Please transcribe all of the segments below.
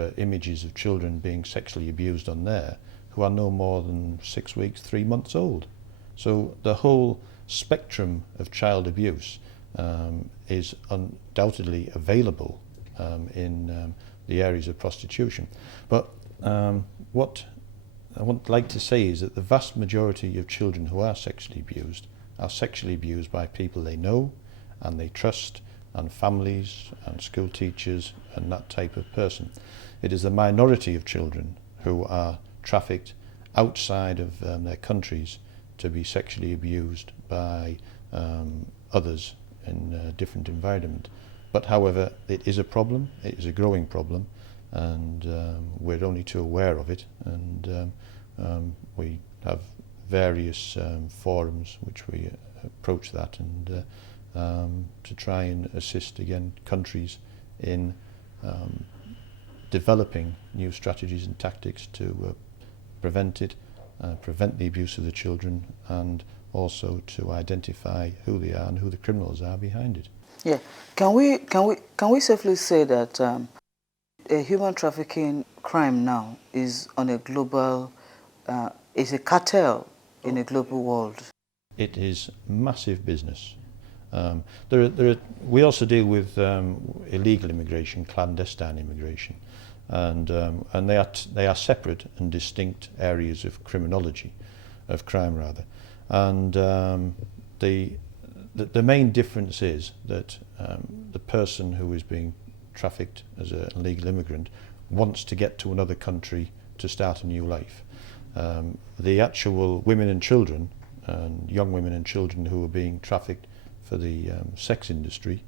are images of children being sexually abused on there who are no more than 6 weeks, 3 months old. So the whole spectrum of child abuse is undoubtedly available in the areas of prostitution. But what I would like to say is that the vast majority of children who are sexually abused by people they know and they trust, and families and school teachers and that type of person. It is the minority of children who are trafficked outside of their countries to be sexually abused by others in a different environment. But however, it is a problem, it is a growing problem, and we're only too aware of it, and we have various forums which we approach that, and to try and assist again countries in developing new strategies and tactics to prevent it, prevent the abuse of the children, and also to identify who they are and who the criminals are behind it. Yeah, can we safely say that a human trafficking crime now is on a global, is a cartel in a global world? It is massive business. We also deal with illegal immigration, clandestine immigration, and they are separate and distinct areas of criminology, of crime rather. And the main difference is that the person who is being trafficked as an illegal immigrant wants to get to another country to start a new life. The actual women and children, and young women and children who are being trafficked for the sex industry,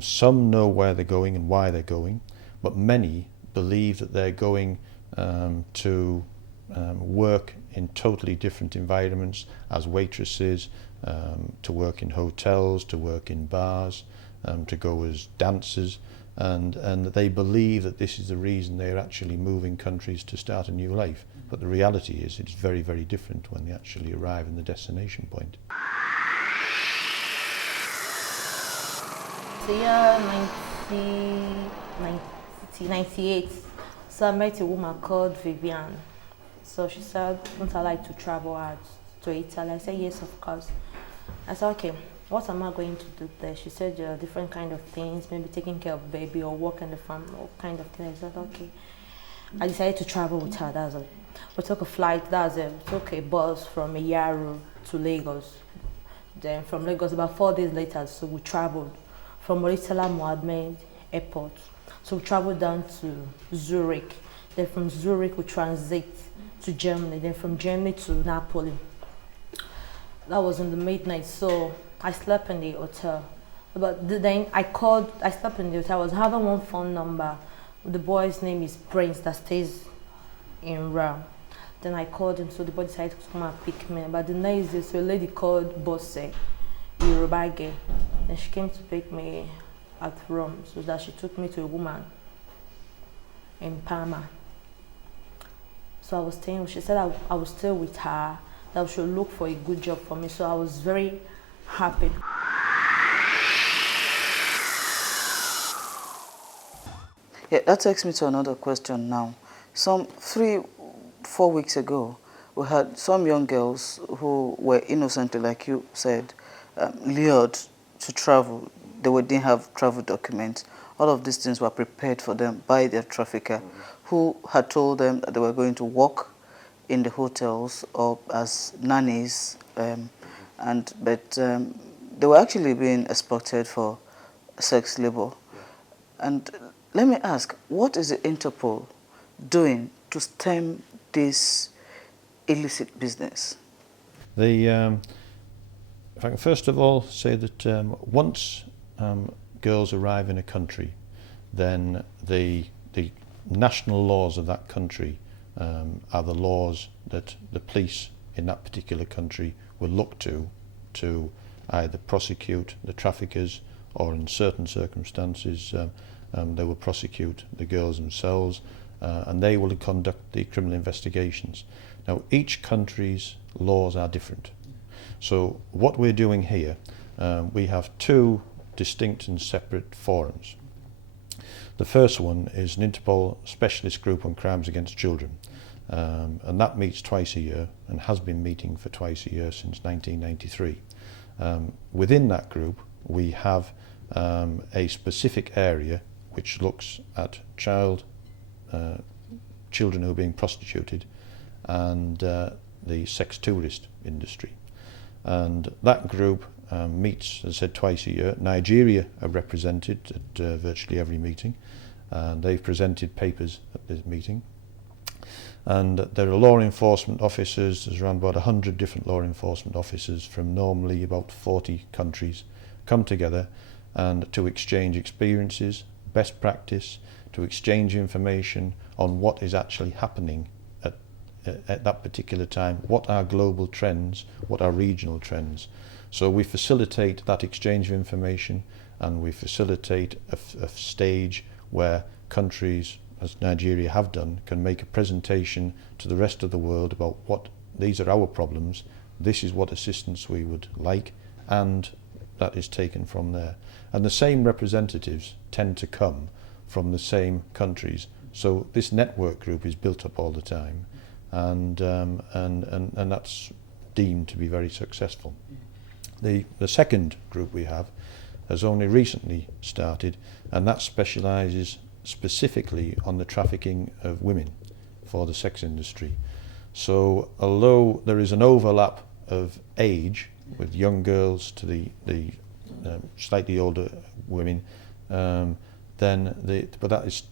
some know where they're going and why they're going, but many believe that they're going to work in totally different environments as waitresses, to work in hotels, to work in bars, to go as dancers, and they believe that this is the reason they're actually moving countries to start a new life. But the reality is it's very, very different when they actually arrive in the destination point. The year 1998, so I met a woman called Vivian. So she said, "Wouldn't I like to travel out to Italy?" I said, "Yes, of course." I said, "Okay, what am I going to do there?" She said, different kind of things, maybe taking care of baby or work in the farm, all kind of things. I said, okay. I decided to travel with her. That's all. We took a flight, we took a bus from Iyaru to Lagos. Then from Lagos, about 4 days later, so we traveled from Murtala Mohammed Airport. So we traveled down to Zurich. Then from Zurich, we transit to Germany. Then from Germany to Napoli. That was in the midnight, so I slept in the hotel. But then I slept in the hotel. I was having one phone number. The boy's name is Prince that stays in Ram. Then I called him, so the boy decided to come and pick me. But the next day, so a lady called Bosse, Yorubage. Then she came to pick me at Rome, so that she took me to a woman in Parma. So I was staying, she said I would stay with her, that she would look for a good job for me. So I was very happy. Yeah, that takes me to another question now. Some 3-4 weeks ago, we had some young girls who were innocently, like you said, lured to travel. They didn't have travel documents. All of these things were prepared for them by their trafficker, who had told them that they were going to work in the hotels or as nannies, but they were actually being exploited for sex labor. And let me ask, what is the Interpol doing to stem this illicit business? If I can first of all say that once girls arrive in a country, then the national laws of that country are the laws that the police in that particular country will look to either prosecute the traffickers, or in certain circumstances they will prosecute the girls themselves, and they will conduct the criminal investigations. Now, each country's laws are different. So what we're doing here, we have 2 distinct and separate forums. The first one is an Interpol specialist group on crimes against children, and that meets twice a year and has been meeting for twice a year since 1993. Within that group we have a specific area which looks at children who are being prostituted and the sex tourist industry. And that group meets, as I said, twice a year. Nigeria are represented at virtually every meeting, and they've presented papers at this meeting. And there are law enforcement officers. There's around about 100 different law enforcement officers from normally about 40 countries come together and to exchange experiences, best practice, to exchange information on what is actually happening at that particular time, what are global trends, what are regional trends. So we facilitate that exchange of information, and we facilitate a stage where countries, as Nigeria have done, can make a presentation to the rest of the world about what these are our problems, this is what assistance we would like, and that is taken from there. And the same representatives tend to come from the same countries, so this network group is built up all the time, and that's deemed to be very successful. The second group we have has only recently started, and that specialises specifically on the trafficking of women for the sex industry. So although there is an overlap of age with young girls to the slightly older women, but that is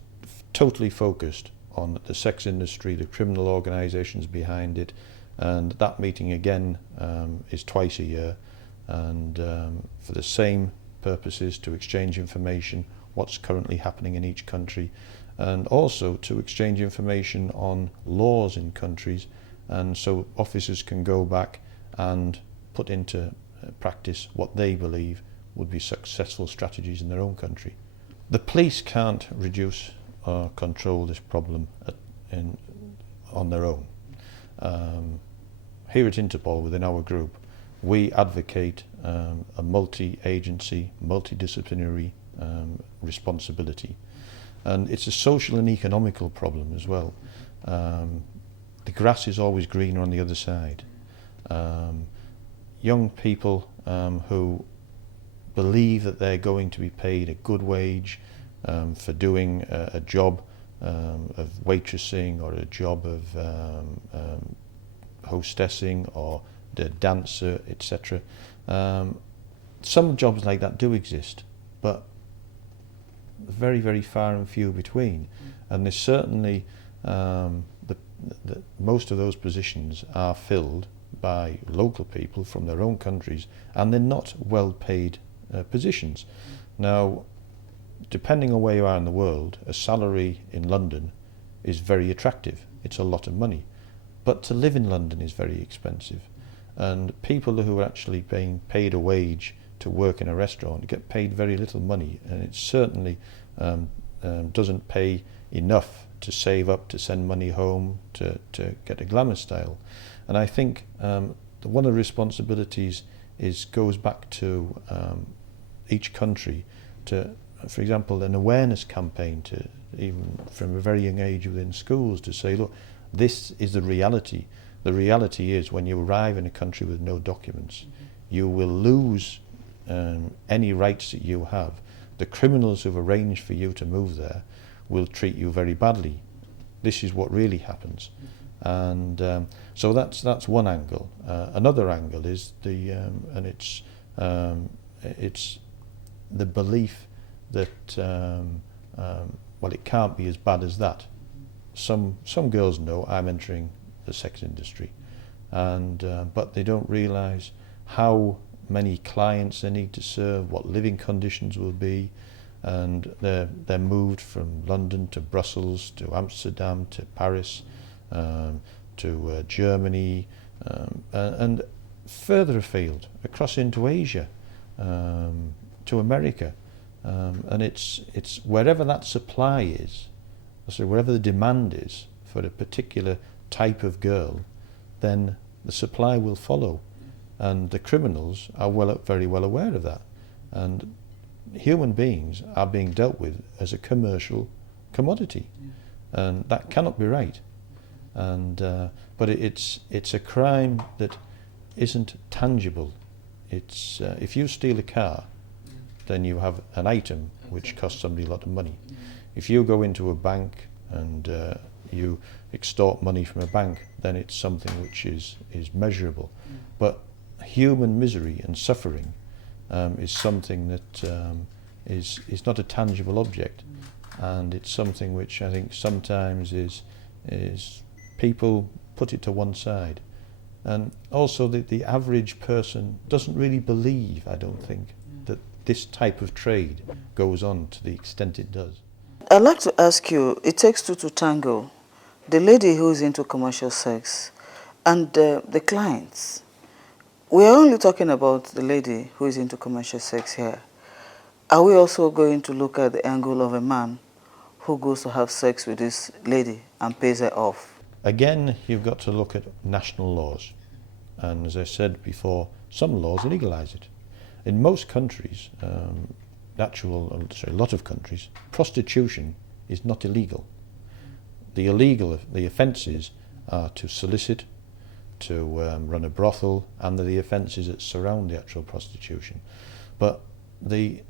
totally focused on the sex industry, the criminal organisations behind it, and that meeting again is twice a year, and for the same purposes, to exchange information, what's currently happening in each country, and also to exchange information on laws in countries, and so officers can go back and put into practice what they believe would be successful strategies in their own country. The police can't reduce or control this problem on their own. Here at Interpol, within our group, we advocate a multi-agency, multidisciplinary responsibility, and it's a social and economical problem as well. The grass is always greener on the other side. Young people who believe that they're going to be paid a good wage for doing a job of waitressing, or a job of hostessing, or the dancer, etc. Some jobs like that do exist, but very, very far and few between. And there's certainly most of those positions are filled by local people from their own countries, and they're not well paid positions. Now, depending on where you are in the world, a salary in London is very attractive. It's a lot of money. But to live in London is very expensive. And people who are actually being paid a wage to work in a restaurant get paid very little money, and it certainly doesn't pay enough to save up to send money home to get a glamour style. And I think one of the responsibilities goes back to each country to, for example, an awareness campaign, to even from a very young age within schools, to say, look, this is the reality. The reality is, when you arrive in a country with no documents, you will lose any rights that you have. The criminals who've arranged for you to move there will treat you very badly. This is what really happens. And so that's one angle. Another angle is it's the belief that well, it can't be as bad as that. Some girls know I'm entering the sex industry, and but they don't realise how many clients they need to serve, what living conditions will be, and they're moved from London to Brussels to Amsterdam to Paris to Germany and further afield across into Asia to America, and it's wherever that supply is, so wherever the demand is for a particular type of girl, then the supply will follow, and the criminals are very well aware of that. And human beings are being dealt with as a commercial commodity, and that cannot be right. And but it's a crime that isn't tangible. It's if you steal a car, then you have an item which costs somebody a lot of money. If you go into a bank and you extort money from a bank, then it's something which is measurable. But human misery and suffering is something that is not a tangible object, and it's something which I think sometimes is people put it to one side. And also the average person doesn't really believe, I don't think, that this type of trade goes on to the extent it does. I'd like to ask you, it takes two to tango. The lady who is into commercial sex and the clients. We are only talking about the lady who is into commercial sex here. Are we also going to look at the angle of a man who goes to have sex with this lady and pays her off? Again, you've got to look at national laws. And as I said before, some laws legalise it. In most countries, a lot of countries, prostitution is not illegal. The offences are to solicit, to run a brothel, and the offences that surround the actual prostitution. But the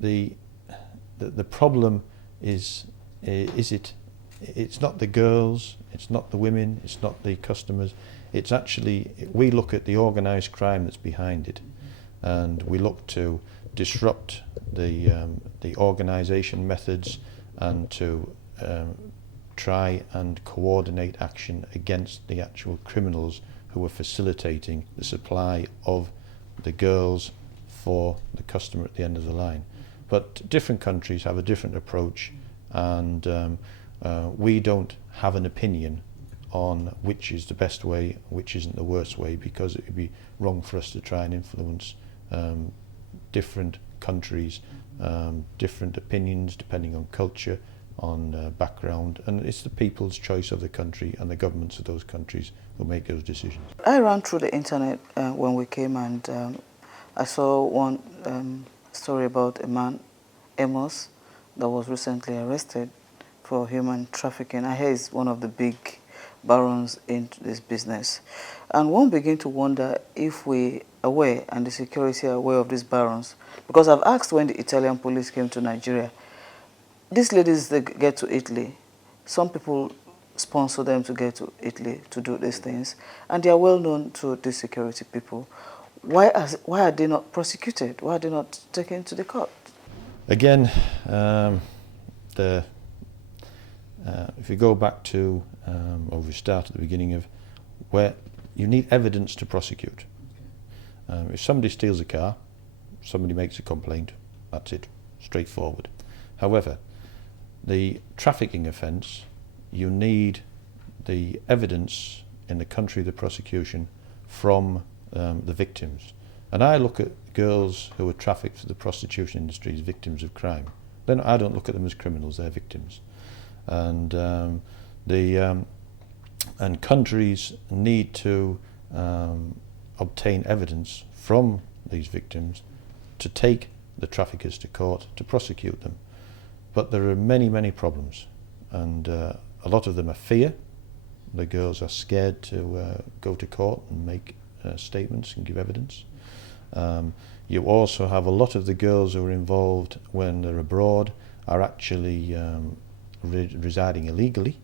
problem is it's not the girls, it's not the women, it's not the customers. It's actually, we look at the organised crime that's behind it, and we look to disrupt the organisation methods and to try and coordinate action against the actual criminals who are facilitating the supply of the girls for the customer at the end of the line. But different countries have a different approach, and we don't have an opinion on which is the best way, which isn't the worst way, because it would be wrong for us to try and influence different countries, different opinions depending on culture, on background, and it's the people's choice of the country and the governments of those countries who make those decisions. I ran through the internet when we came, and I saw one story about a man, Amos, that was recently arrested for human trafficking. I hear he's one of the big barons into this business. And one begin to wonder if we are aware, and the security are aware of these barons. Because I've asked when the Italian police came to Nigeria, these ladies, they get to Italy. Some people sponsor them to get to Italy to do these things, and they are well known to the security people. Why are they not prosecuted? Why are they not taken to the court? Again, if you go back to, or we start at the beginning of where you need evidence to prosecute. If somebody steals a car, somebody makes a complaint, that's it, straightforward. However, the trafficking offence, you need the evidence in the country of the prosecution from the victims. And I look at girls who are trafficked for the prostitution industry as victims of crime. Then I don't look at them as criminals, they're victims. And and countries need to obtain evidence from these victims to take the traffickers to court to prosecute them. But there are many, many problems, and a lot of them are fear. The girls are scared to go to court and make statements and give evidence. You also have a lot of the girls who are involved when they're abroad are actually residing illegally,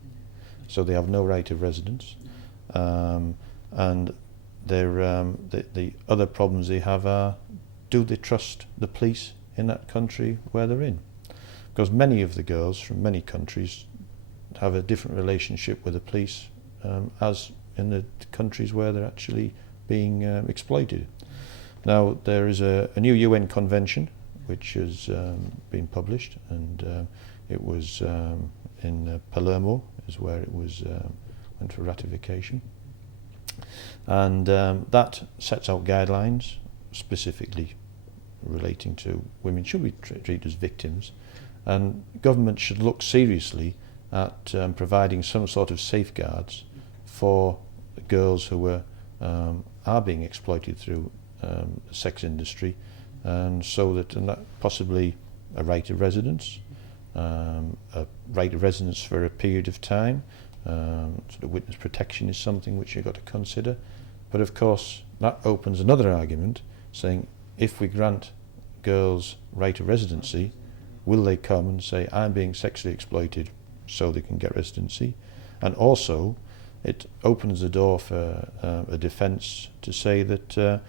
so they have no right of residence. And the other problems they have are, do they trust the police in that country where they're in? Because many of the girls from many countries have a different relationship with the police as in the countries where they're actually being exploited. Now, there is a new UN convention which has been published, and it was in Palermo is where it was went for ratification, and that sets out guidelines specifically relating to women should be treated as victims, and government should look seriously at providing some sort of safeguards for girls who are being exploited through the sex industry, and so that possibly a right of residence, a right of residence for a period of time. Sort of witness protection is something which you've got to consider. But of course, that opens another argument, saying if we grant girls right of residency, will they come and say, I'm being sexually exploited so they can get residency? And also, it opens the door for a defence to say that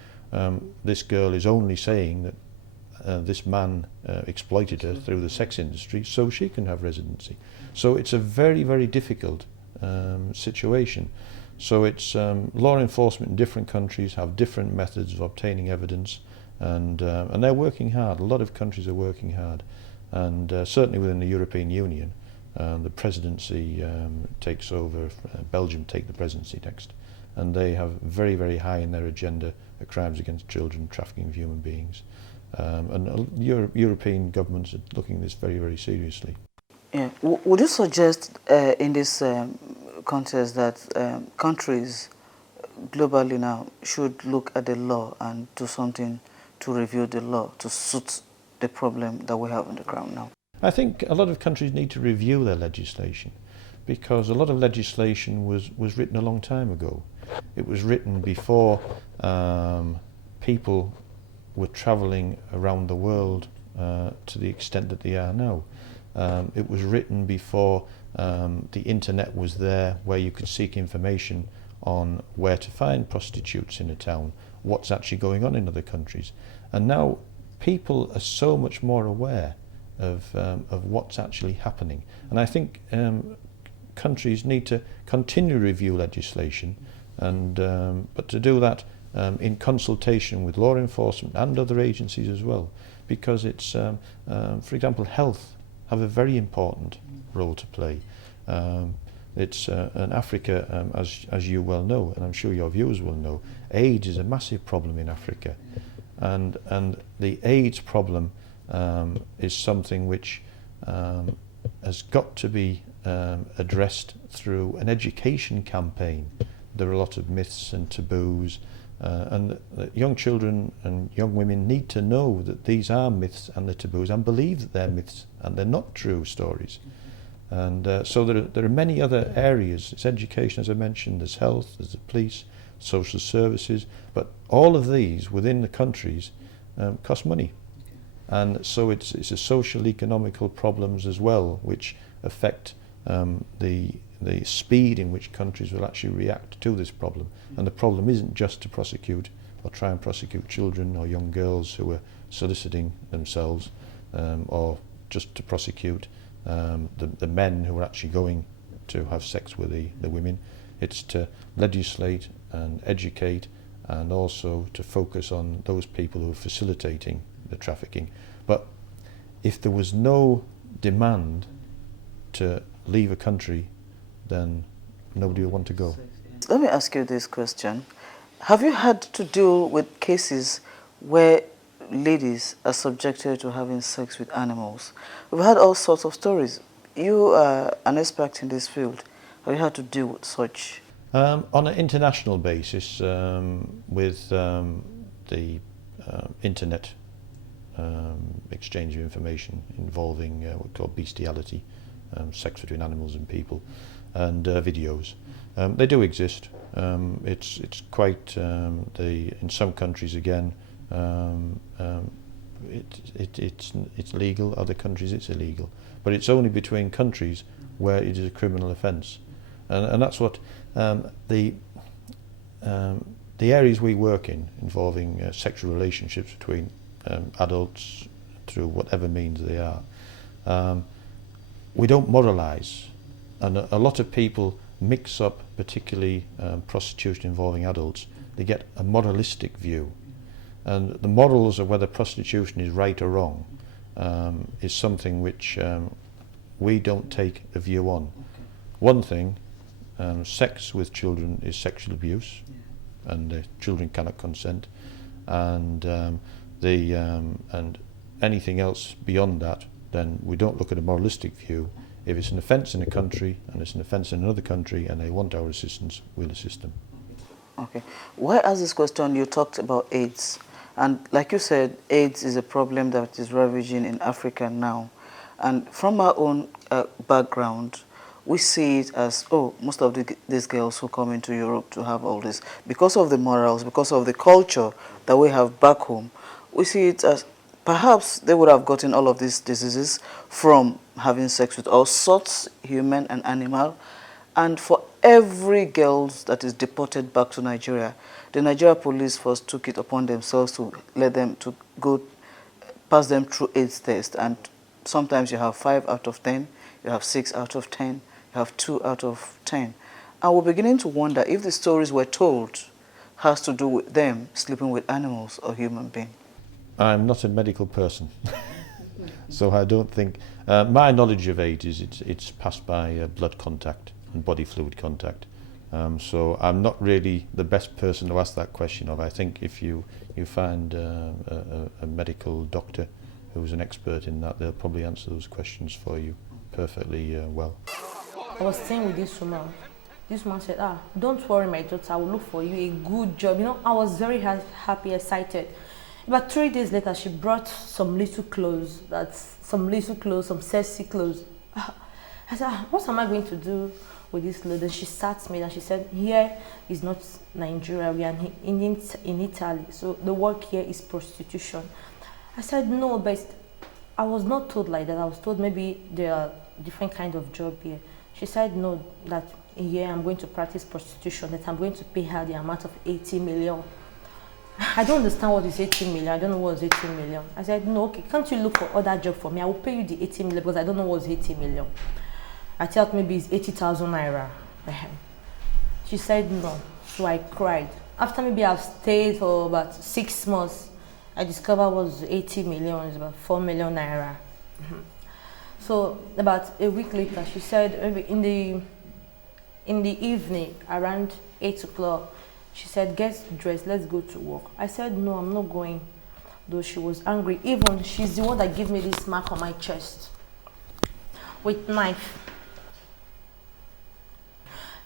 this girl is only saying that this man exploited her through the sex industry so she can have residency. So it's a very, very difficult situation. So it's law enforcement in different countries have different methods of obtaining evidence, and they're working hard. A lot of countries are working hard, and certainly within the European Union, the presidency takes over. Belgium take the presidency next, and they have very, very high in their agenda crimes against children, trafficking of human beings, and European governments are looking at this very, very seriously. Yeah. Would you suggest in this context that countries globally now should look at the law and do something to review the law to suit the problem that we have on the ground now? I think a lot of countries need to review their legislation, because a lot of legislation was written a long time ago. It was written before people were travelling around the world to the extent that they are now. It was written before the internet was there, where you could seek information on where to find prostitutes in a town, what's actually going on in other countries. And now people are so much more aware of what's actually happening. And I think countries need to continue to review legislation, and but to do that in consultation with law enforcement and other agencies as well, because it's, for example, health have a very important role to play. It's in Africa, as you well know, and I'm sure your viewers will know, AIDS is a massive problem in Africa, and the AIDS problem is something which has got to be addressed through an education campaign. There are a lot of myths and taboos, and young children and young women need to know that these are myths and the taboos, and believe that they're myths and they're not true stories. And so there are many other areas. It's education, as I mentioned, there's health, there's the police, social services, but all of these within the countries cost money. And so it's a social economical problems as well, which affect the speed in which countries will actually react to this problem. And the problem isn't just to prosecute or try and prosecute children or young girls who are soliciting themselves, or just to prosecute the men who are actually going to have sex with the women. It's to legislate and educate, and also to focus on those people who are facilitating the trafficking. But if there was no demand to leave a country, then nobody will want to go. Let me ask you this question. Have you had to deal with cases where ladies are subjected to having sex with animals? We've had all sorts of stories. You are an expert in this field. Have you had to deal with such? On an international basis, with the internet exchange of information involving what we call bestiality, sex between animals and people, and videos. They do exist. It's quite in some countries again. It's legal. Other countries it's illegal. But it's only between countries where it is a criminal offence, and that's what the areas we work in, involving sexual relationships between adults through whatever means they are. We don't moralise, and a lot of people mix up, particularly prostitution involving adults. They get a moralistic view, and the morals of whether prostitution is right or wrong is something which we don't take a view on. One thing, sex with children is sexual abuse, and children cannot consent, and and anything else beyond that, then we don't look at a moralistic view. If it's an offence in a country and it's an offence in another country and they want our assistance, we'll assist them. Okay. Why ask this question? You talked about AIDS. And like you said, AIDS is a problem that is ravaging in Africa now. And from our own background, we see it as, oh, most of these girls who come into Europe to have all this, because of the morals, because of the culture that we have back home, we see it as perhaps they would have gotten all of these diseases from having sex with all sorts, human and animal. And for every girl that is deported back to Nigeria, the Nigeria police first took it upon themselves to let them to go pass them through AIDS test. And sometimes you have 5 out of 10, you have 6 out of 10, you have 2 out of 10. And we're beginning to wonder if the stories we're told has to do with them sleeping with animals or human beings. I'm not a medical person, so I don't think my knowledge of AIDS is it's passed by blood contact and body fluid contact. So I'm not really the best person to ask that question of. I think if you find a medical doctor who's an expert in that, they'll probably answer those questions for you perfectly well. I was staying with this woman. This woman said, don't worry, my daughter, I will look for you a good job. You know, I was very happy, excited. About 3 days later, she brought some little clothes, some sexy clothes. I said, what am I going to do with this clothes? And she sat me and she said, here is not Nigeria, we are in Italy, so the work here is prostitution. I said, no, but I was not told like that. I was told maybe there are different kind of job here. She said, no, that here I'm going to practice prostitution, that I'm going to pay her the amount of 80 million. I don't understand what is 80 million. I don't know what is 80 million. I said, no, okay, can't you look for other job for me? I will pay you the 80 million because I don't know what is 80 million. I thought maybe it's 80,000 naira. She said no, so I cried. After maybe I've stayed for about 6 months, I discovered what was 80 million, it's about 4 million naira. So about a week later, she said maybe in the evening around 8 o'clock, she said, get dressed, let's go to work. I said, no, I'm not going. Though she was angry. Even she's the one that gave me this mark on my chest with knife.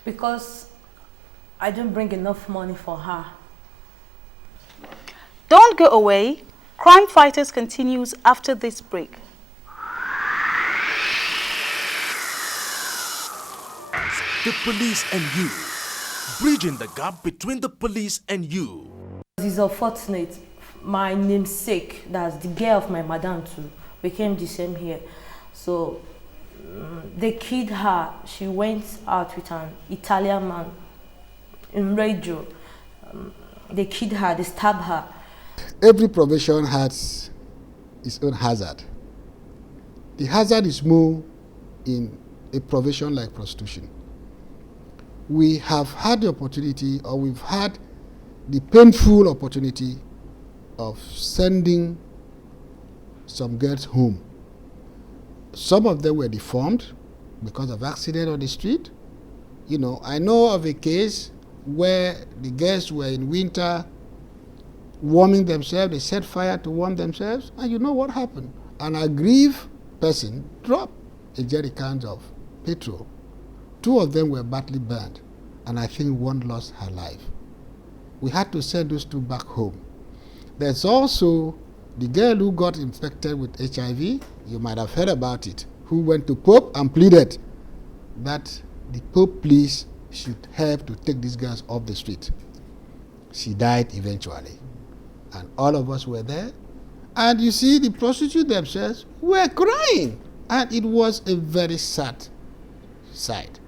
Because I didn't bring enough money for her. Don't go away. Crime Fighters continues after this break. The police and you. Bridging the gap between the police and you. It's unfortunate. My namesake, that's the girl of my madam too, we came the same here. So they killed her. She went out with an Italian man in radio. They killed her, they stabbed her. Every profession has its own hazard. The hazard is more in a profession like prostitution. We have had the opportunity, or we've had the painful opportunity of sending some girls home. Some of them were deformed because of accident on the street. You know, I know of a case where the girls were in winter warming themselves, they set fire to warm themselves, and you know what happened? An aggrieved person dropped a jerry can of petrol. 2 of them were badly burned, and I think 1 lost her life. We had to send those 2 back home. There's also the girl who got infected with HIV, you might have heard about it, who went to Pope and pleaded that the Pope please should help to take these girls off the street. She died eventually. And all of us were there. And you see, the prostitutes themselves were crying. And it was a very sad sight.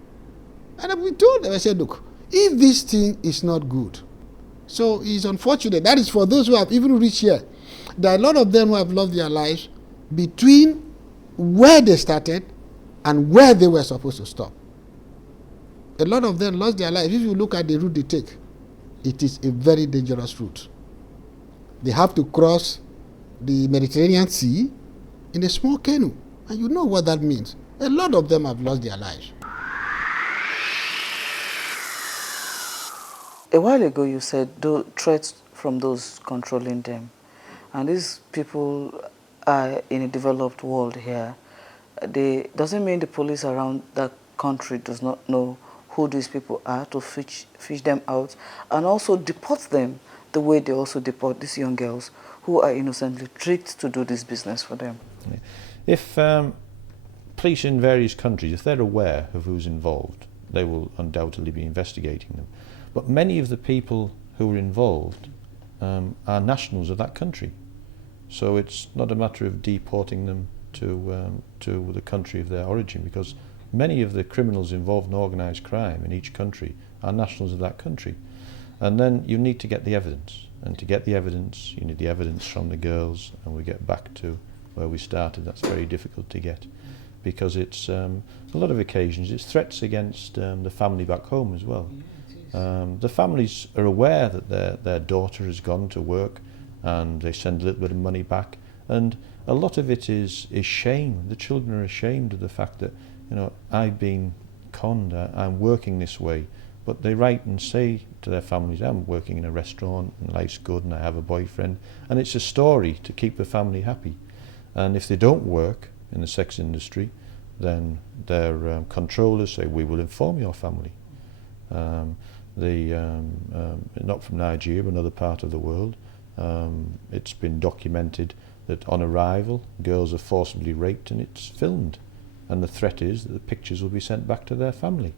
And we told them, I said, look, if this thing is not good, so it's unfortunate. That is for those who have even reached here. There are a lot of them who have lost their lives between where they started and where they were supposed to stop. A lot of them lost their lives. If you look at the route they take, it is a very dangerous route. They have to cross the Mediterranean Sea in a small canoe. And you know what that means. A lot of them have lost their lives. A while ago you said threats from those controlling them. And these people are in a developed world here. Doesn't mean the police around that country does not know who these people are to fish them out and also deport them the way they also deport these young girls who are innocently tricked to do this business for them. Yeah. If police in various countries, if they're aware of who's involved, they will undoubtedly be investigating them. But many of the people who are involved are nationals of that country. So it's not a matter of deporting them to the country of their origin, because many of the criminals involved in organised crime in each country are nationals of that country. And then you need to get the evidence. And to get the evidence, you need the evidence from the girls, and we get back to where we started. That's very difficult to get, because it's a lot of occasions it's threats against the family back home as well. The families are aware that their daughter has gone to work, and they send a little bit of money back, and a lot of it is shame. The children are ashamed of the fact that, you know, I've been conned, I'm working this way. But they write and say to their families, I'm working in a restaurant and life's good and I have a boyfriend. And it's a story to keep the family happy. And if they don't work in the sex industry, then their controllers say, we will inform your family. Not from Nigeria, but another part of the world, it's been documented that on arrival, girls are forcibly raped and it's filmed. And the threat is that the pictures will be sent back to their family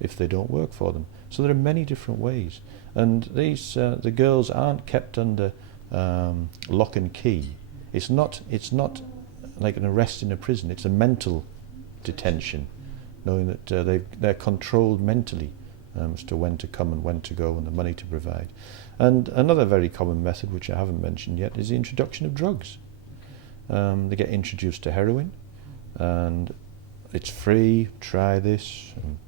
if they don't work for them. So there are many different ways. And these the girls aren't kept under lock and key. It's not like an arrest in a prison. It's a mental detention, knowing that they're controlled mentally as to when to come and when to go and the money to provide. And another very common method, which I haven't mentioned yet, is the introduction of drugs. They get introduced to heroin, and it's free, try this, and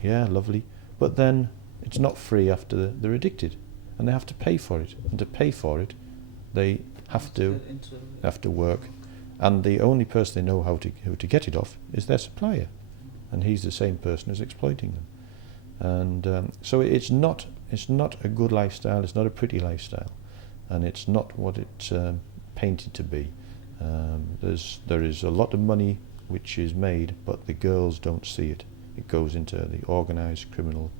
yeah, lovely. But then it's not free after they're addicted, and they have to pay for it. And to pay for it, they have to work, and the only person they know how to get it off is their supplier, and he's the same person who's exploiting them. And so it's not a good lifestyle. It's not a pretty lifestyle, and it's not what it's painted to be. There is a lot of money which is made, but the girls don't see it. It goes into the organised criminal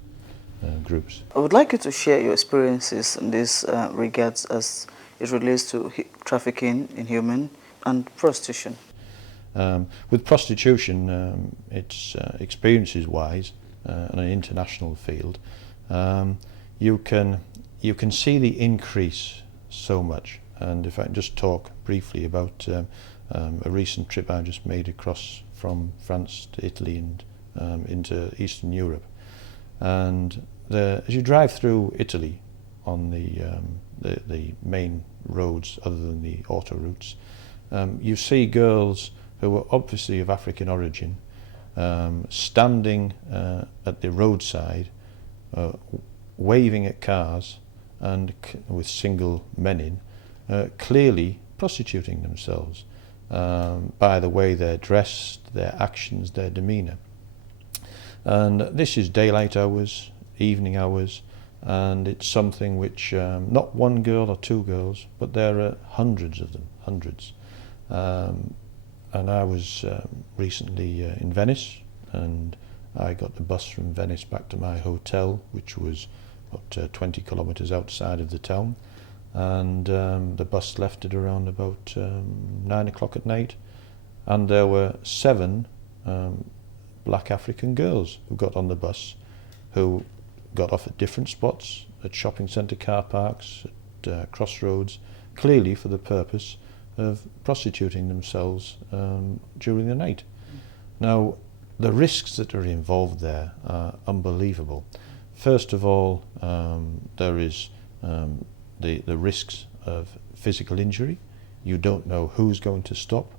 groups. I would like you to share your experiences in this regards as it relates to trafficking in human and prostitution. With prostitution, it's experiences-wise, on an international field, you can see the increase so much. And if I can just talk briefly about a recent trip I just made across from France to Italy and into Eastern Europe, and as you drive through Italy on the main roads other than the auto routes, you see girls who are obviously of African origin standing at the roadside, waving at cars and with single men in, clearly prostituting themselves by the way they're dressed, their actions, their demeanour. And this is daylight hours, evening hours, and it's something which not one girl or two girls, but there are hundreds of them, hundreds. And I was recently in Venice, and I got the bus from Venice back to my hotel, which was about 20 kilometres outside of the town. And the bus left at around about 9 o'clock at night, and there were 7 black African girls who got on the bus, who got off at different spots, at shopping centre car parks, at crossroads, clearly for the purpose of prostituting themselves during the night. Now, the risks that are involved there are unbelievable. First of all, there is the risks of physical injury. You don't know who's going to stop.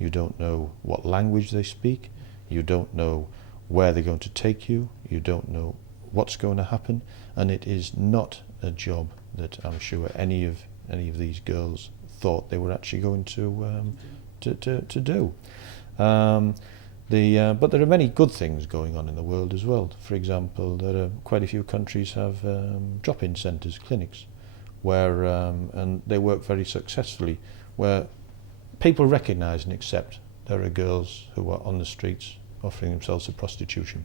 You don't know what language they speak. You don't know where they're going to take you. You don't know what's going to happen. And it is not a job that I'm sure any of these girls thought they were actually going to do. But there are many good things going on in the world as well. For example, there are quite a few countries have drop-in centres, clinics, where and they work very successfully, where people recognise and accept there are girls who are on the streets offering themselves to prostitution.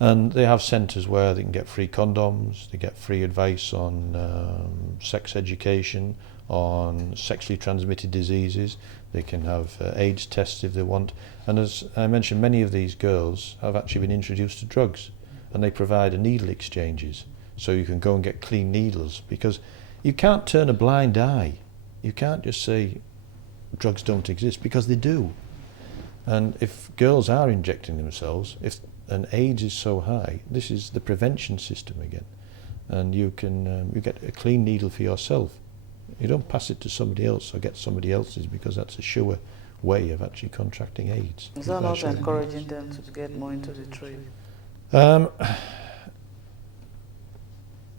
And they have centres where they can get free condoms, they get free advice on sex education, on sexually transmitted diseases. They can have AIDS tests if they want. And as I mentioned, many of these girls have actually been introduced to drugs, and they provide a needle exchanges, so you can go and get clean needles, because you can't turn a blind eye. You can't just say drugs don't exist, because they do. And if girls are injecting themselves, and AIDS is so high, this is the prevention system again. And you can you get a clean needle for yourself. You don't pass it to somebody else or get somebody else's, because that's a sure way of actually contracting AIDS. Is that not encouraging them to get more into the trade?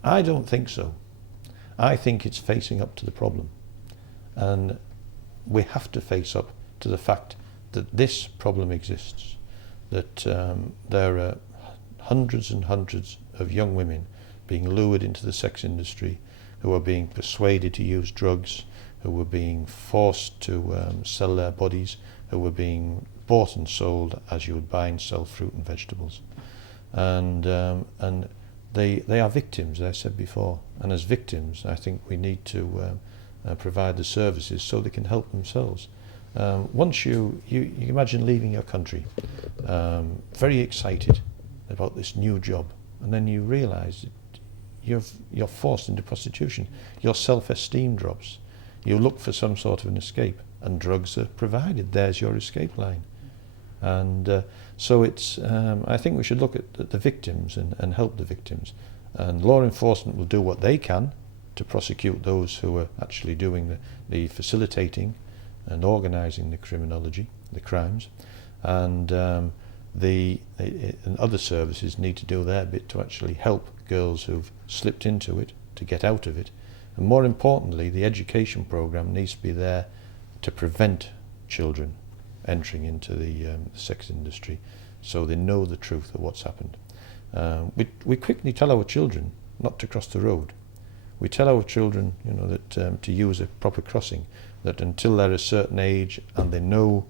I don't think so. I think it's facing up to the problem. And we have to face up to the fact that this problem exists, that there are hundreds and hundreds of young women being lured into the sex industry, who are being persuaded to use drugs, who are being forced to sell their bodies, who are being bought and sold as you would buy and sell fruit and vegetables. And they are victims, as I said before. And as victims, I think we need to provide the services so they can help themselves. Once you imagine leaving your country, very excited about this new job, and then you realise that you're forced into prostitution. Your self-esteem drops. You look for some sort of an escape, and drugs are provided. There's your escape line. And so it's, I think we should look at the victims and help the victims. And law enforcement will do what they can to prosecute those who are actually doing the facilitating and organising the criminology, the crimes. And and other services need to do their bit to actually help girls who've slipped into it to get out of it. And more importantly, the education programme needs to be there to prevent children entering into the sex industry, so they know the truth of what's happened. We quickly tell our children not to cross the road. We tell our children, you know, that to use a proper crossing, that until they're a certain age and they know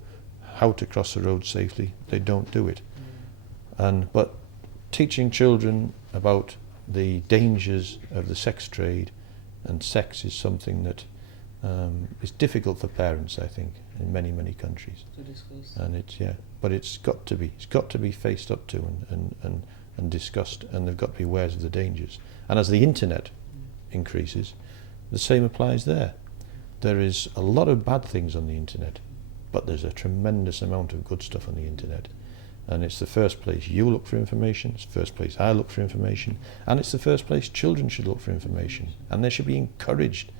how to cross the road safely, they don't do it. But teaching children about the dangers of the sex trade and sex is something that is difficult for parents, I think, in many, many countries. To discuss. And but it's got to be faced up to and discussed, and they've got to be aware of the dangers. And as the internet increases, the same applies there. There is a lot of bad things on the internet, but there's a tremendous amount of good stuff on the internet. And it's the first place you look for information, it's the first place I look for information, and it's the first place children should look for information. And they should be encouraged,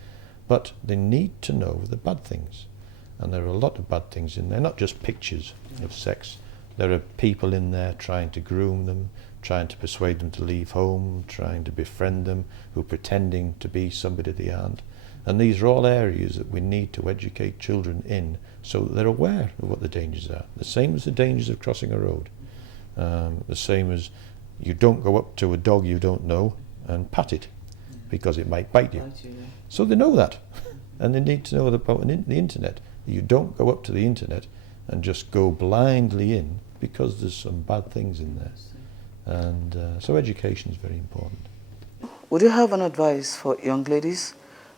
but they need to know the bad things. And there are a lot of bad things in there, not just pictures of sex. There are people in there trying to groom them, trying to persuade them to leave home, trying to befriend them, who are pretending to be somebody they aren't. And these are all areas that we need to educate children in, so that they're aware of what the dangers are. The same as the dangers of crossing a road. The same as you don't go up to a dog you don't know and pat it, because it might bite you. So they know that. And they need to know about the internet. You don't go up to the internet and just go blindly in, because there's some bad things in there. And so education is very important. Would you have an advice for young ladies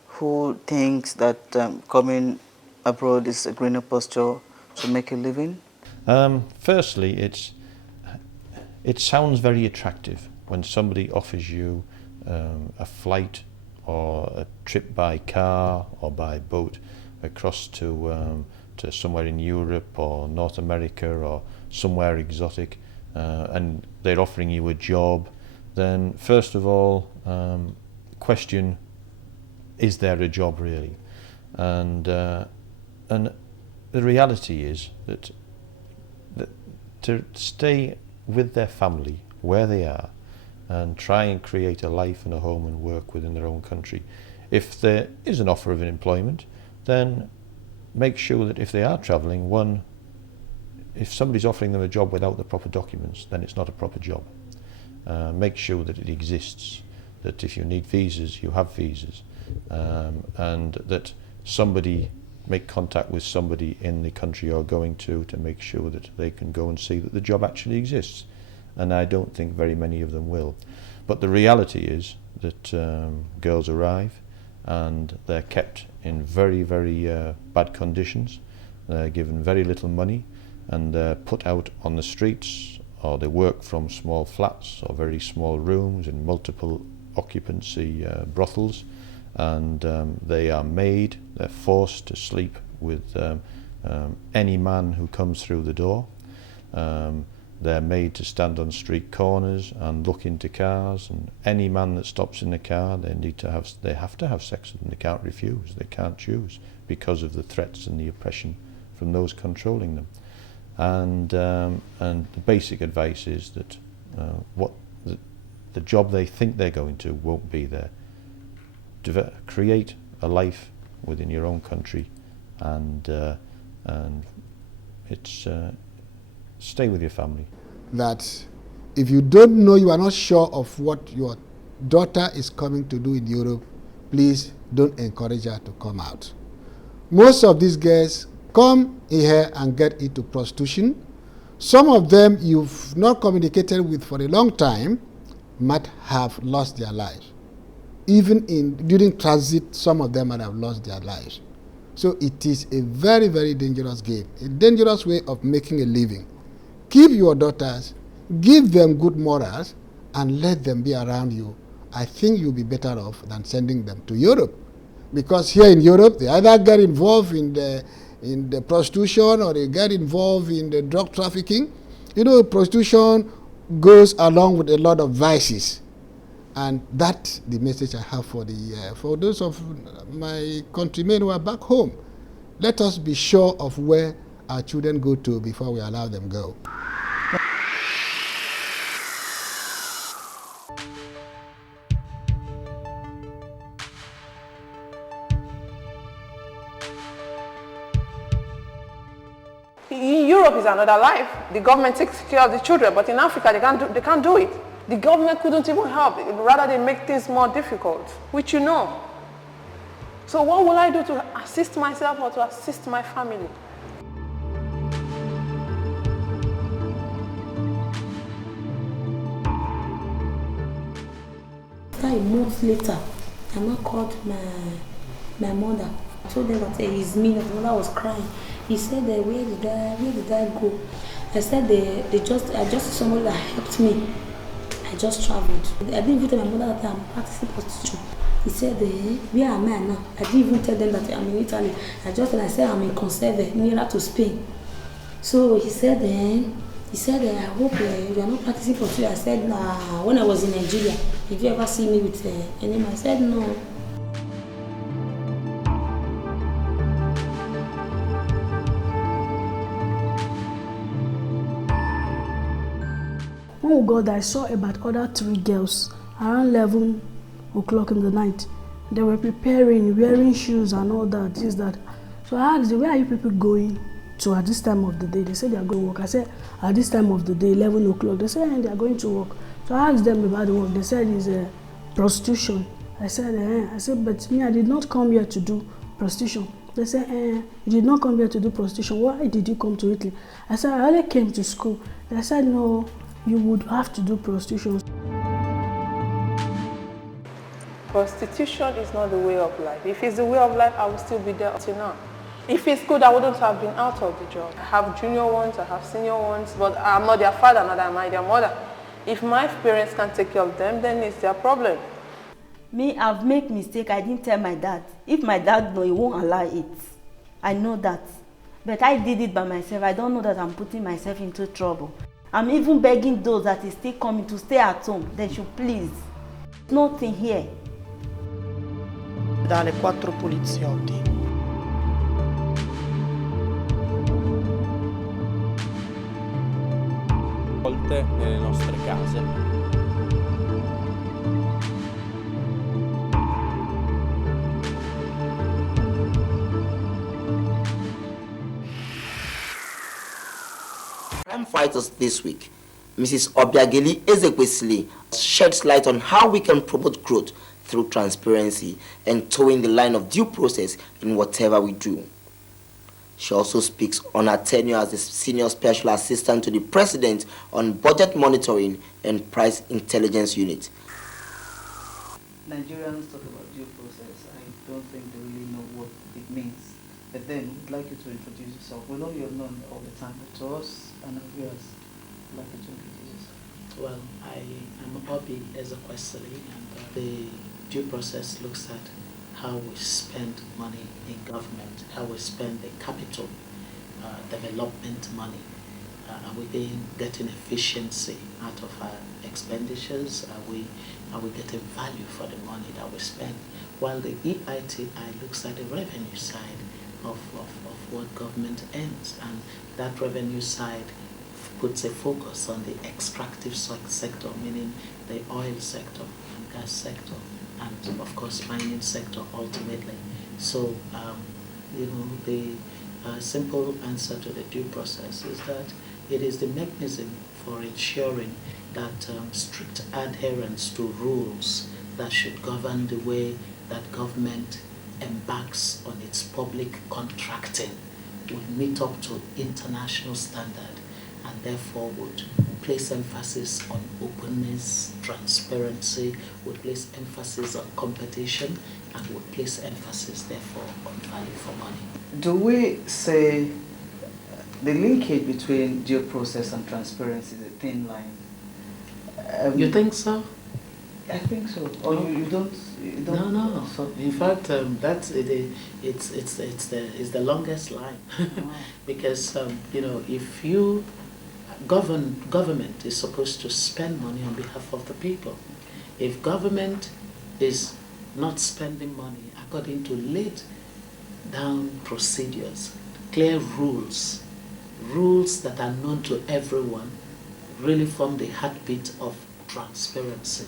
who thinks that coming abroad is a greener posture to make a living? Firstly, it sounds very attractive when somebody offers you a flight or a trip by car or by boat across to somewhere in Europe or North America or somewhere exotic, and they're offering you a job. Then first of all, question, is there a job really? And the reality is that to stay with their family where they are and try and create a life and a home and work within their own country, if there is an offer of an employment, then make sure that if they are travelling, one, if somebody's offering them a job without the proper documents, then it's not a proper job. Make sure that it exists, that if you need visas, you have visas, and that somebody make contact with somebody in the country you're going to make sure that they can go and see that the job actually exists. and I don't think very many of them will. But the reality is that girls arrive and they're kept in very, very bad conditions. They're given very little money and they're put out on the streets, or they work from small flats or very small rooms in multiple occupancy brothels, and they are they're forced to sleep with any man who comes through the door. They're made to stand on street corners and look into cars, and any man that stops in the car, they have to have sex with them. They can't refuse, they can't choose, because of the threats and the oppression from those controlling them. And the basic advice is that the job they think they're going to won't be there. Create a life within your own country, and it's stay with your family. That if you don't know, you are not sure of what your daughter is coming to do in Europe, please don't encourage her to come out. Most of these girls come here and get into prostitution. Some of them you've not communicated with for a long time might have lost their lives. Even during transit, some of them might have lost their lives. So it is a very, very dangerous game, a dangerous way of making a living. Keep your daughters, give them good morals, and let them be around you. I think you'll be better off than sending them to Europe. Because here in Europe, they either get involved in the prostitution or they get involved in the drug trafficking. You know, prostitution goes along with a lot of vices. And that's the message I have for those of my countrymen who are back home. Let us be sure of where our children go to before we allow them go. In Europe is another life. The government takes care of the children, but in Africa they can't do it. The government couldn't even help. Rather, they make things more difficult, which you know. So what will I do to assist myself or to assist my family? After a month later, I now called my mother. I told them that it's me. The mother was crying. He said, where did I go? I said, I just somebody that helped me. I just traveled. I didn't even tell my mother that I'm practicing prostitution. He said, where am I now? I didn't even tell them that I'm in Italy. I said I'm in Conserve, nearer to Spain. So he said, I hope you are not practicing prostitution. I said, nah, when I was in Nigeria, did you ever see me with any man? I said, no. When we got there, I saw about other 3 girls around 11 o'clock in the night. They were preparing, wearing shoes and all that, this, that. So I asked them, where are you people going to at this time of the day? They said they are going to work. I said, at this time of the day, 11 o'clock. They said, they are going to work. So I asked them about the work. They said it's prostitution. I said, but me, I did not come here to do prostitution. They said, you did not come here to do prostitution. Why did you come to Italy? I said, I only came to school. They said, no, you would have to do prostitution. Prostitution is not the way of life. If it's the way of life, I will still be there until now. If it's good, I wouldn't have been out of the job. I have junior ones, I have senior ones, but I'm not their father, neither am I their mother. If my parents can't take care of them, then it's their problem. Me, I've made mistake. I didn't tell my dad. If my dad knows, he won't allow it. I know that. But I did it by myself. I don't know that I'm putting myself into trouble. I'm even begging those that is still coming to stay at home. They should please. Nothing here. Dalle 4 poliziotti. Volte nelle nostre case. Crime Fighters this week, Mrs. Obiageli Ezekwesili sheds light on how we can promote growth through transparency and towing the line of due process in whatever we do. She also speaks on her tenure as the Senior Special Assistant to the President on Budget Monitoring and Price Intelligence Unit. Nigerians talk about due process. I don't think they really know what it means. But then, we'd like you to introduce yourself. We know you're known all the time, but to us and our viewers, we'd like you to introduce yourself. Well, I am Obi Ezekwesili, and the due process looks at how we spend money in government, how we spend the capital development money. Are we getting efficiency out of our expenditures? Are we getting value for the money that we spend? While the EITI looks at the revenue side of what government earns, and that revenue side puts a focus on the extractive sector, meaning the oil sector and gas sector, and of course mining sector ultimately. So, the simple answer to the due process is that it is the mechanism for ensuring that strict adherence to rules that should govern the way that government embarks on its public contracting would meet up to international standard, and therefore would place emphasis on openness, transparency, would place emphasis on competition, and would place emphasis therefore on value for money. Do we say the linkage between due process and transparency is a thin line? You think so? I think so. Or you don't? No. So, in fact, that's it's the longest line, because if you government is supposed to spend money on behalf of the people. If government is not spending money according to laid down procedures, clear rules that are known to everyone, really form the heartbeat of transparency.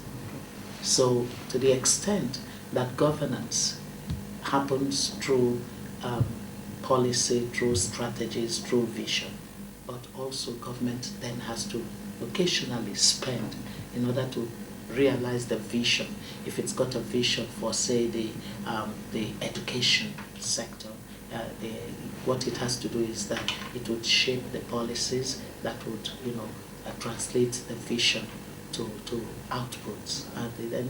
So to the extent that governance happens through policy, through strategies, through vision, but also government then has to occasionally spend in order to realize the vision. If it's got a vision for, say, the education sector, what it has to do is that it would shape the policies that would, translate the vision to outputs, and then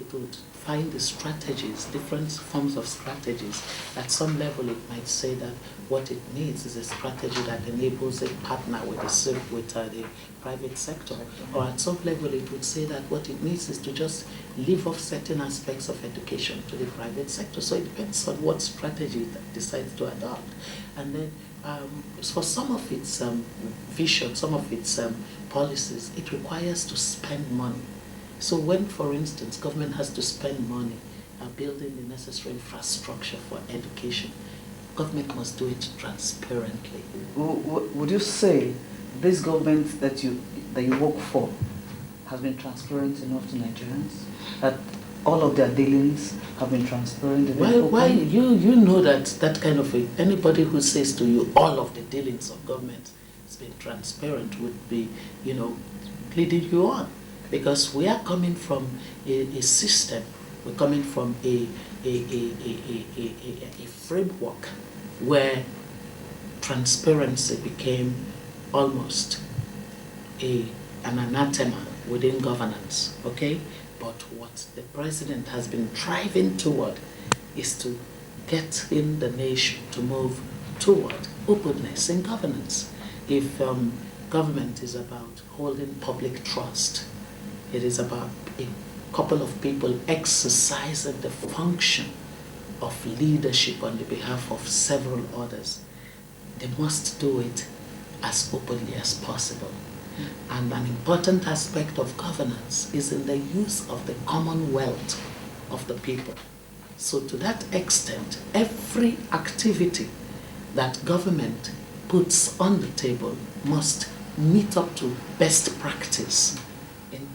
it would find the strategies, different forms of strategies. At some level, it might say that what it needs is a strategy that enables a partner with the private sector, or at some level, it would say that what it needs is to just leave off certain aspects of education to the private sector. So it depends on what strategy it decides to adopt, and then for some of its vision, some of its policies, it requires to spend money. So when, for instance, government has to spend money building the necessary infrastructure for education, government must do it transparently. Would you say this government that you work for has been transparent enough to Nigerians? That all of their dealings have been transparent? Why you know that kind of anybody who says to you all of the dealings of government has been transparent would be, leading you on, because we are coming from a system, we're coming from a framework where transparency became almost an anathema within governance, okay? But what the president has been driving toward is to get in the nation to move toward openness in governance. If government is about holding public trust, it is about a couple of people exercising the function of leadership on the behalf of several others. They must do it as openly as possible. And an important aspect of governance is in the use of the commonwealth of the people. So to that extent, every activity that government puts on the table must meet up to best practice in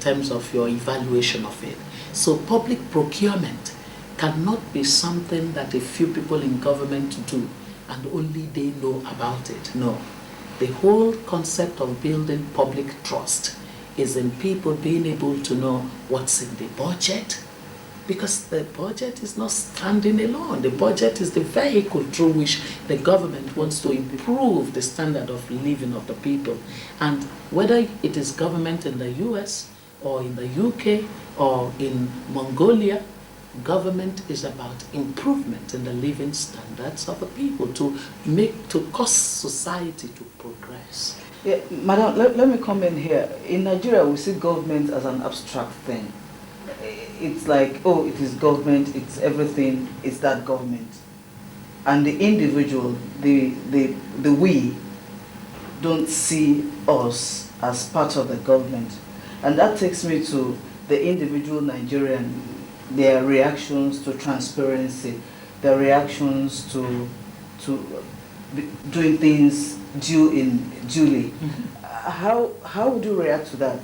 terms of your evaluation of it. So public procurement cannot be something that a few people in government do and only they know about it. No. The whole concept of building public trust is in people being able to know what's in the budget, because the budget is not standing alone. The budget is the vehicle through which the government wants to improve the standard of living of the people. And whether it is government in the US or in the UK or in Mongolia, government is about improvement in the living standards of the people to cause society to progress. Yeah, Madam, let me come in here. In Nigeria, we see government as an abstract thing. It's like, oh, it is government, it's everything, it's that government. And the individual, the we, don't see us as part of the government. And that takes me to the individual Nigerian, their reactions to transparency, their reactions to doing things duly. How would you react to that?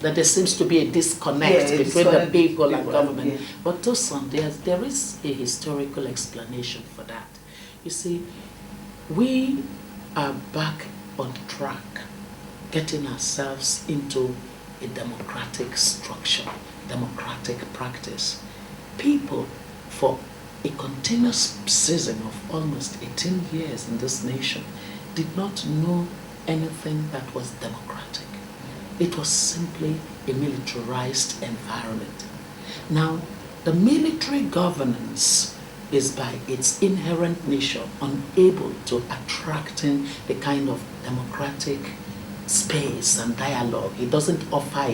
That there seems to be a disconnect between the people and government. Yeah. But Tosin, there is a historical explanation for that. You see, we are back on track, getting ourselves into a democratic structure, democratic practice. People, for a continuous season of almost 18 years in this nation, did not know anything that was democratic. It was simply a militarized environment. Now, the military governance is by its inherent nature unable to attracting the kind of democratic space and dialogue. It doesn't offer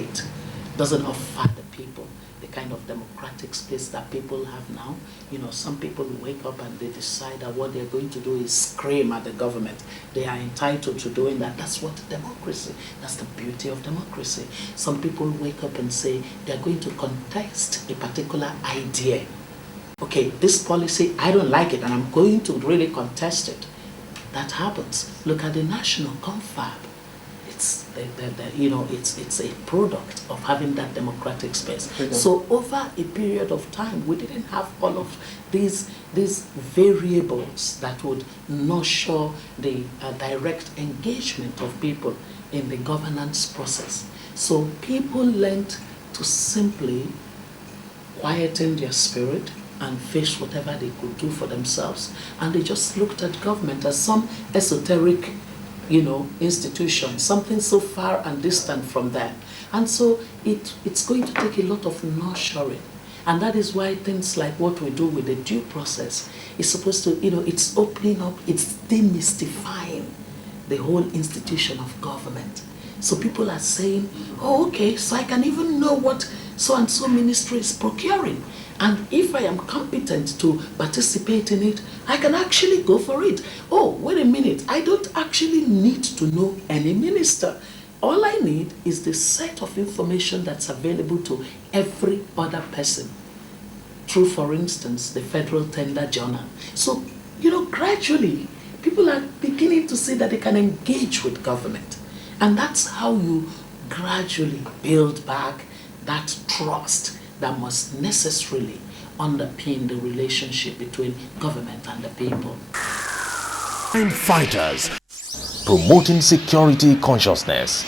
the people the kind of democratic space that people have now. You know, some people wake up and they decide that what they're going to do is scream at the government. They are entitled to doing that. That's what democracy, that's the beauty of democracy. Some people wake up and say they're going to contest a particular idea. Okay, this policy, I don't like it and I'm going to really contest it. That happens. Look at the national confab. It's it's a product of having that democratic space. So over a period of time, we didn't have all of these variables that would nurture the direct engagement of people in the governance process. So people learned to simply quieten their spirit and face whatever they could do for themselves. And they just looked at government as some esoteric institution, something so far and distant from them. And so it's going to take a lot of nurturing. And that is why things like what we do with the due process is supposed to, it's opening up, it's demystifying the whole institution of government. So people are saying, oh, okay, so I can even know what so-and-so ministry is procuring. And if I am competent to participate in it, I can actually go for it. Oh, wait a minute, I don't actually need to know any minister. All I need is the set of information that's available to every other person through, for instance, the Federal Tender Journal. So, gradually, people are beginning to see that they can engage with government. And that's how you gradually build back that trust that must necessarily underpin the relationship between government and the people. Crime fighters, promoting security consciousness.